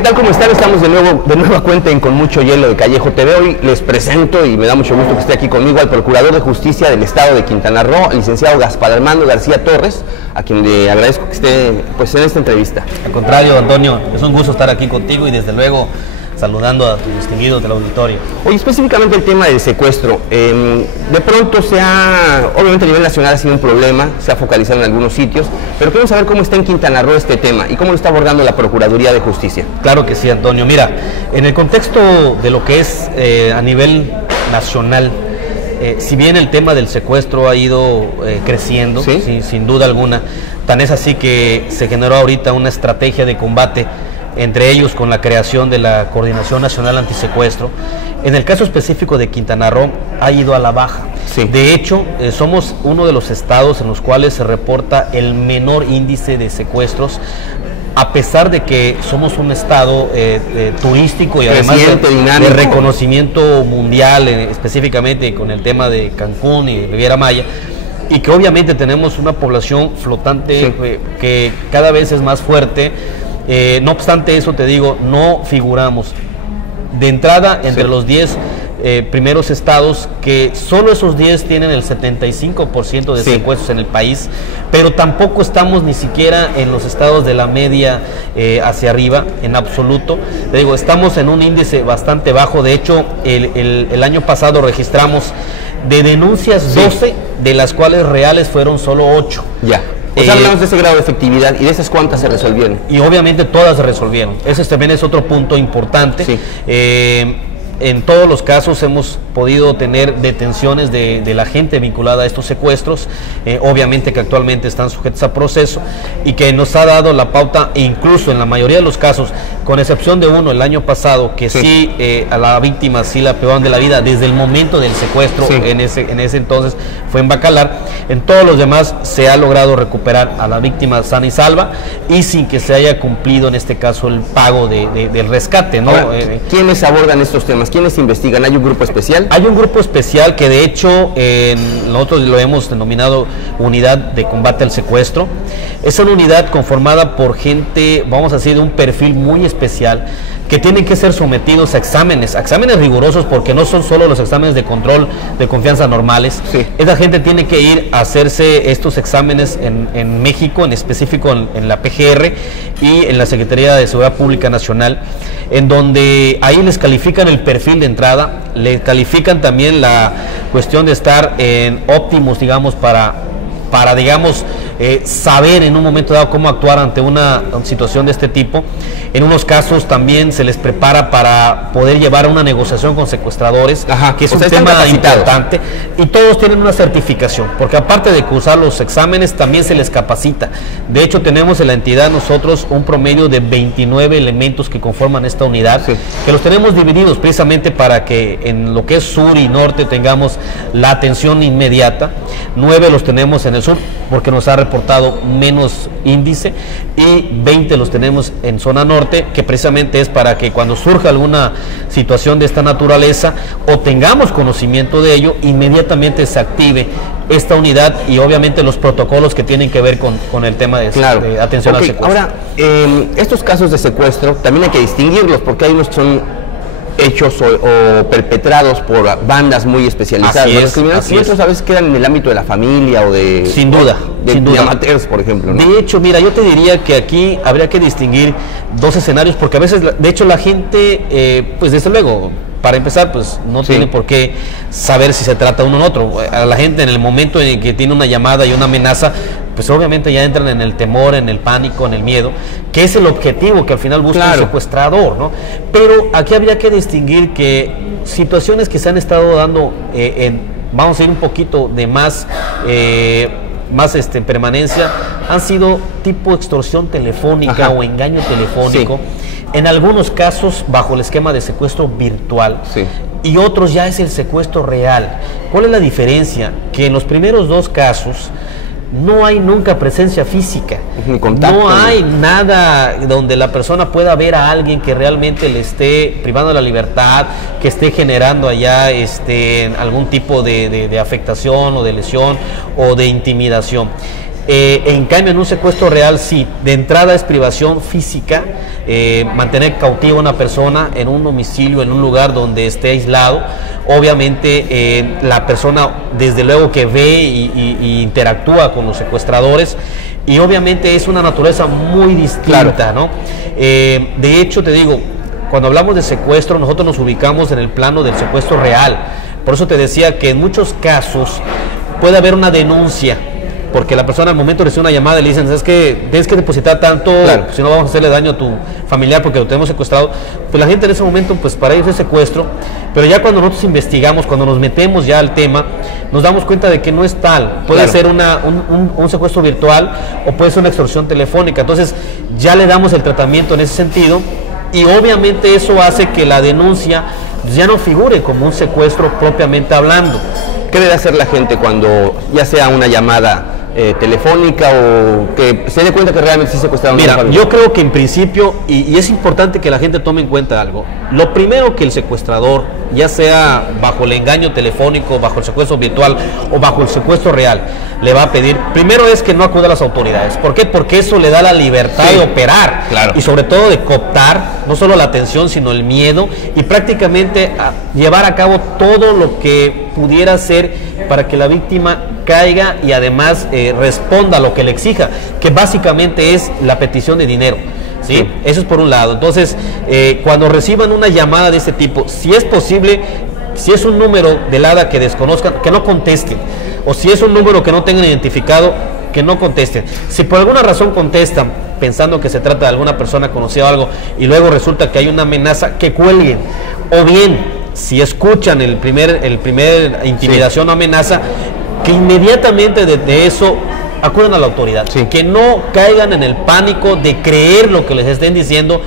¿qué tal? ¿Cómo están? Estamos de nueva cuenta en Con Mucho Hielo de Callejo TV. Hoy les presento, y me da mucho gusto que esté aquí conmigo, al Procurador de Justicia del Estado de Quintana Roo, el licenciado Gaspar Armando García Torres, a quien le agradezco que esté pues, en esta entrevista. Al contrario, Antonio, es un gusto estar aquí contigo y desde luego saludando a tus distinguidos del auditorio. Hoy específicamente el tema del secuestro, de pronto obviamente a nivel nacional ha sido un problema, se ha focalizado en algunos sitios, pero queremos saber cómo está en Quintana Roo este tema y cómo lo está abordando la Procuraduría de Justicia. Claro que sí, Antonio. Mira, en el contexto de lo que es a nivel nacional, si bien el tema del secuestro ha ido creciendo, ¿sí? Sin duda alguna, tan es así que se generó ahorita una estrategia de combate, entre ellos con la creación de la Coordinación Nacional Antisecuestro. En el caso específico de Quintana Roo ha ido a la baja. Sí. De hecho, somos uno de los estados en los cuales se reporta el menor índice de secuestros, a pesar de que somos un estado turístico y además de reconocimiento mundial, específicamente con el tema de Cancún y Riviera Maya, y que obviamente tenemos una población flotante que cada vez es más fuerte. No obstante eso, te digo, no figuramos de entrada entre los 10 primeros estados, que solo esos 10 tienen el 75% de secuestros en el país, pero tampoco estamos ni siquiera en los estados de la media hacia arriba, en absoluto. Te digo, estamos en un índice bastante bajo. De hecho, el año pasado registramos de denuncias 12, de las cuales reales fueron solo 8. Ya. O sea, hablamos de ese grado de efectividad, y de esas cuántas se resolvieron. Y obviamente todas se resolvieron. Ese también es otro punto importante. Sí. En todos los casos hemos podido tener detenciones de la gente vinculada a estos secuestros, obviamente que actualmente están sujetos a proceso, y que nos ha dado la pauta, e incluso en la mayoría de los casos, con excepción de uno el año pasado, que sí a la víctima sí la privaron de la vida desde el momento del secuestro, en ese entonces fue en Bacalar. En todos los demás se ha logrado recuperar a la víctima sana y salva, y sin que se haya cumplido en este caso el pago del rescate, ¿no? Ahora, ¿quiénes abordan estos temas? ¿Quiénes investigan? ¿Hay un grupo especial? Hay un grupo especial que de hecho nosotros lo hemos denominado Unidad de Combate al Secuestro. Es una unidad conformada por gente, vamos a decir, de un perfil muy especial, que tienen que ser sometidos a exámenes rigurosos, porque no son solo los exámenes de control de confianza normales. Esa gente tiene que ir a hacerse estos exámenes en México, en específico en la PGR y en la Secretaría de Seguridad Pública Nacional, en donde ahí les califican el perfil de entrada, les califican también la cuestión de estar en óptimos, digamos, para digamos, saber en un momento dado cómo actuar ante una situación de este tipo. En unos casos también se les prepara para poder llevar a una negociación con secuestradores, que es un tema importante, y todos tienen una certificación, porque aparte de cursar los exámenes, también se les capacita. De hecho, tenemos en la entidad nosotros un promedio de 29 elementos que conforman esta unidad, que los tenemos divididos precisamente para que en lo que es sur y norte tengamos la atención inmediata. 9 los tenemos en el sur, porque nos ha reportado menos índice, y 20 los tenemos en zona norte, que precisamente es para que cuando surja alguna situación de esta naturaleza o tengamos conocimiento de ello, inmediatamente se active esta unidad, y obviamente los protocolos que tienen que ver con el tema de atención al secuestro. Ahora, estos casos de secuestro también hay que distinguirlos, porque hay unos que son hechos o perpetrados por bandas muy especializadas. Los criminales a veces quedan en el ámbito de la familia o de... Sin duda. De amateurs, por ejemplo, ¿no? De hecho, mira, yo te diría que aquí habría que distinguir dos escenarios, porque a veces, de hecho, la gente, pues desde luego, para empezar, pues no tiene por qué saber si se trata uno o otro. A la gente, en el momento en que tiene una llamada y una amenaza, pues obviamente ya entran en el temor, en el pánico, en el miedo, que es el objetivo que al final busca el secuestrador, ¿no? Pero aquí habría que distinguir que situaciones que se han estado dando vamos a ir un poquito de más permanencia, han sido tipo extorsión telefónica o engaño telefónico, en algunos casos bajo el esquema de secuestro virtual, y otros ya es el secuestro real. ¿Cuál es la diferencia? Que en los primeros dos casos no hay nunca presencia física, no hay nada donde la persona pueda ver a alguien que realmente le esté privando de la libertad, que esté generando allá algún tipo de afectación o de lesión o de intimidación. En cambio, en un secuestro real, sí, de entrada es privación física, mantener cautiva a una persona en un domicilio, en un lugar donde esté aislado. Obviamente, la persona, desde luego que ve y interactúa con los secuestradores, y obviamente es una naturaleza muy distinta, claro, ¿no? De hecho, te digo, cuando hablamos de secuestro, nosotros nos ubicamos en el plano del secuestro real. Por eso te decía que en muchos casos puede haber una denuncia, porque la persona al momento recibe una llamada y le dicen, ¿sabes qué? Tienes que depositar tanto, claro, si no vamos a hacerle daño a tu familiar porque lo tenemos secuestrado. Pues la gente en ese momento, pues para ellos es secuestro, pero ya cuando nosotros investigamos, cuando nos metemos ya al tema, nos damos cuenta de que no es tal. Puede ser un secuestro virtual o puede ser una extorsión telefónica. Entonces ya le damos el tratamiento en ese sentido, y obviamente eso hace que la denuncia ya no figure como un secuestro propiamente hablando. ¿Qué debe hacer la gente cuando ya sea una llamada telefónica o que se dé cuenta que realmente sí secuestraron? Mira, yo creo que en principio, y es importante que la gente tome en cuenta algo, lo primero que el secuestrador, ya sea bajo el engaño telefónico, bajo el secuestro virtual o bajo el secuestro real, le va a pedir, primero es que no acuda a las autoridades. ¿Por qué? Porque eso le da la libertad de operar, claro, y sobre todo de cooptar, no solo la atención, sino el miedo, y prácticamente llevar a cabo todo lo que pudiera ser para que la víctima caiga y además responda a lo que le exija, que básicamente es la petición de dinero. ¿Sí? Sí. Eso es por un lado. Entonces, cuando reciban una llamada de este tipo, si es posible, si es un número del ADA que desconozcan, que no contesten, o si es un número que no tengan identificado, que no contesten. Si por alguna razón contestan pensando que se trata de alguna persona conocida o algo, y luego resulta que hay una amenaza, que cuelguen. O bien, si escuchan el primer intimidación, sí, o amenaza, que inmediatamente de eso acudan a la autoridad, sí, que no caigan en el pánico de creer lo que les estén diciendo,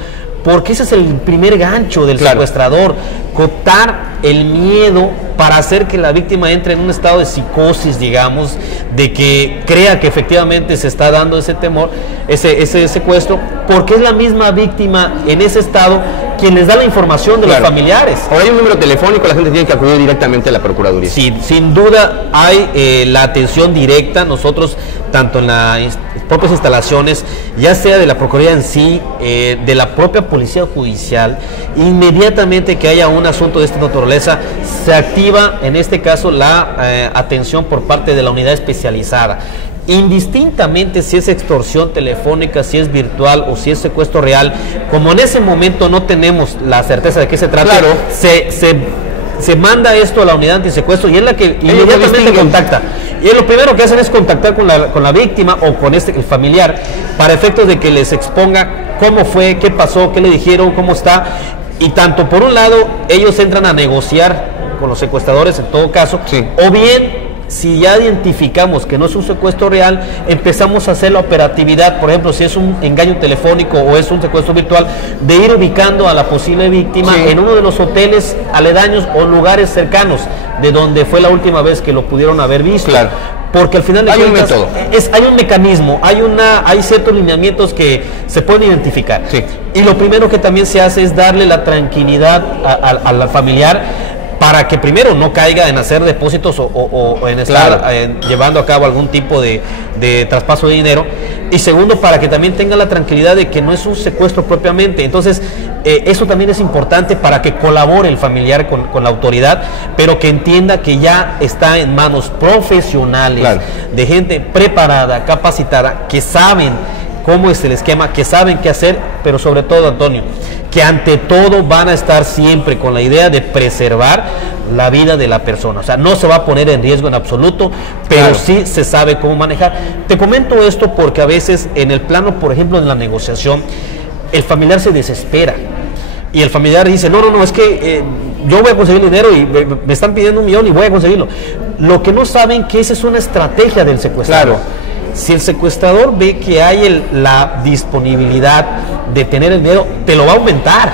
porque ese es el primer gancho del, claro, secuestrador, cooptar el miedo para hacer que la víctima entre en un estado de psicosis, digamos, de que crea que efectivamente se está dando ese temor, ese secuestro, porque es la misma víctima en ese estado quien les da la información de, claro, los familiares. Ahora hay un número telefónico, la gente tiene que acudir directamente a la Procuraduría. Sí, sin duda hay la atención directa. Nosotros, tanto en las propias instalaciones, ya sea de la Procuraduría en sí, de la propia Policía Judicial, inmediatamente que haya un asunto de esta naturaleza, se activa en este caso la atención por parte de la unidad especializada. Indistintamente si es extorsión telefónica, si es virtual o si es secuestro real, como en ese momento no tenemos la certeza de qué se trata, claro, se manda esto a la unidad antisecuestro y es la que inmediatamente contacta. Y lo primero que hacen es contactar con la víctima o con el familiar para efectos de que les exponga cómo fue, qué pasó, qué le dijeron, cómo está. Y tanto por un lado ellos entran a negociar con los secuestradores en todo caso, sí, o bien si ya identificamos que no es un secuestro real, empezamos a hacer la operatividad, por ejemplo, si es un engaño telefónico o es un secuestro virtual, de ir ubicando a la posible víctima, sí, en uno de los hoteles aledaños o lugares cercanos de donde fue la última vez que lo pudieron haber visto. Claro. Porque al final de cuentas hay un mecanismo, hay ciertos lineamientos que se pueden identificar. Sí. Y lo primero que también se hace es darle la tranquilidad al familiar, para que primero no caiga en hacer depósitos o en estar, claro, llevando a cabo algún tipo de traspaso de dinero, y segundo, para que también tenga la tranquilidad de que no es un secuestro propiamente. Entonces, eso también es importante para que colabore el familiar con la autoridad, pero que entienda que ya está en manos profesionales, claro, de gente preparada, capacitada, que saben cómo es el esquema, que saben qué hacer, pero sobre todo, Antonio, que ante todo van a estar siempre con la idea de preservar la vida de la persona. O sea, no se va a poner en riesgo en absoluto, pero claro, sí se sabe cómo manejar. Te comento esto porque a veces en el plano, por ejemplo, en la negociación, el familiar se desespera. Y el familiar dice, no, es que yo voy a conseguir dinero y me están pidiendo 1 millón y voy a conseguirlo. Lo que no saben que esa es una estrategia del secuestrador. Claro. Si el secuestrador ve que hay la disponibilidad de tener el dinero, te lo va a aumentar.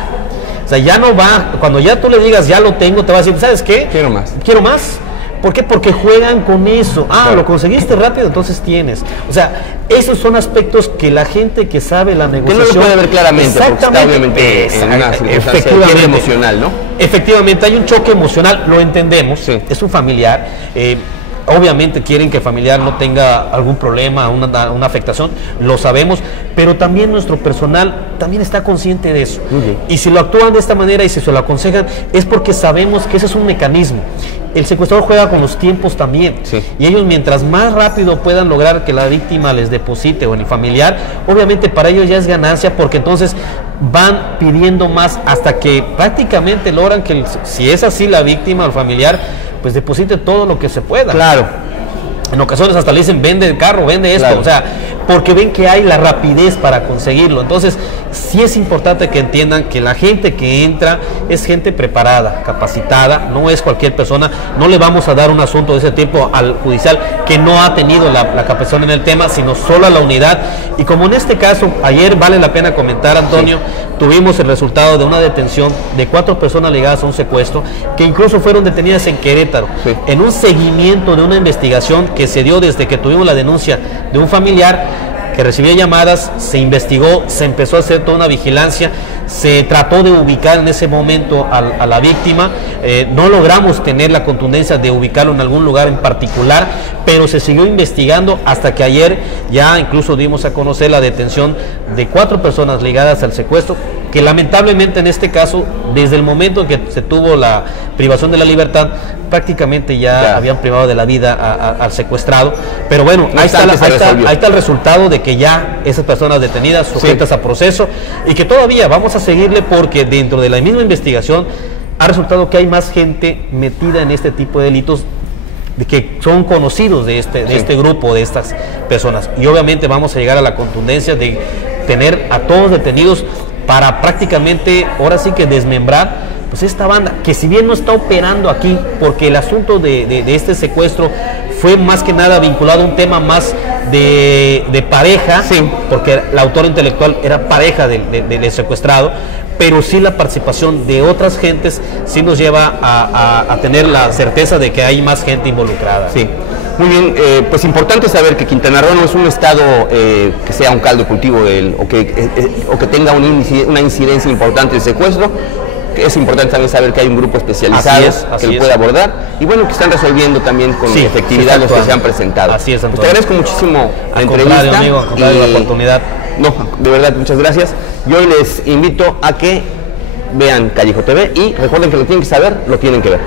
O sea, ya no va, cuando ya tú le digas, ya lo tengo, te va a decir, ¿sabes qué? Quiero más. Quiero más. ¿Por qué? Porque juegan con eso. Claro. Lo conseguiste rápido, entonces tienes. O sea, esos son aspectos que la gente que sabe la negociación... Que no lo puede ver claramente, exactamente, porque está obviamente en una circunstancia emocional, ¿no? Efectivamente, hay un choque emocional, lo entendemos, sí, es un familiar. obviamente quieren que el familiar no tenga algún problema, una afectación, lo sabemos, pero también nuestro personal también está consciente de eso. Y si lo actúan de esta manera y si se lo aconsejan, es porque sabemos que ese es un mecanismo. El secuestrador juega con los tiempos también, y ellos mientras más rápido puedan lograr que la víctima les deposite o en el familiar, obviamente para ellos ya es ganancia, porque entonces van pidiendo más hasta que prácticamente logran que, si es así la víctima o el familiar, pues deposite todo lo que se pueda. Claro. En ocasiones hasta le dicen, vende el carro, vende esto, claro. O sea, porque ven que hay la rapidez para conseguirlo. Entonces, sí es importante que entiendan que la gente que entra es gente preparada, capacitada, no es cualquier persona. No le vamos a dar un asunto de ese tipo al judicial que no ha tenido la capacitación en el tema, sino solo a la unidad. Y como en este caso, ayer vale la pena comentar, Antonio, tuvimos el resultado de una detención de 4 personas ligadas a un secuestro, que incluso fueron detenidas en Querétaro, en un seguimiento de una investigación que se dio desde que tuvimos la denuncia de un familiar que recibía llamadas, se investigó, se empezó a hacer toda una vigilancia, se trató de ubicar en ese momento a la víctima, no logramos tener la contundencia de ubicarlo en algún lugar en particular, pero se siguió investigando hasta que ayer ya incluso dimos a conocer la detención de 4 personas ligadas al secuestro, que lamentablemente en este caso, desde el momento en que se tuvo la privación de la libertad, prácticamente ya habían privado de la vida al secuestrado. Pero bueno, ahí está el resultado de que ya esas personas detenidas, sujetas a proceso, y que todavía vamos a seguirle, porque dentro de la misma investigación ha resultado que hay más gente metida en este tipo de delitos, de que son conocidos de este grupo, de estas personas. Y obviamente vamos a llegar a la contundencia de tener a todos detenidos para prácticamente, ahora sí que desmembrar pues esta banda, que si bien no está operando aquí, porque el asunto de este secuestro fue más que nada vinculado a un tema más de pareja, porque el autor intelectual era pareja del secuestrado, pero sí la participación de otras gentes sí nos lleva a tener la certeza de que hay más gente involucrada. Sí. Muy bien, pues importante saber que Quintana Roo no es un estado que sea un caldo de cultivo o que tenga una incidencia importante de secuestro. Es importante también saber que hay un grupo especializado que lo puede abordar, y bueno, que están resolviendo también con efectividad los que se han presentado. Así es, pues te agradezco muchísimo la entrevista, amigo, la oportunidad. No, de verdad, muchas gracias. Yo hoy les invito a que vean Callejo TV y recuerden que lo tienen que saber, lo tienen que ver.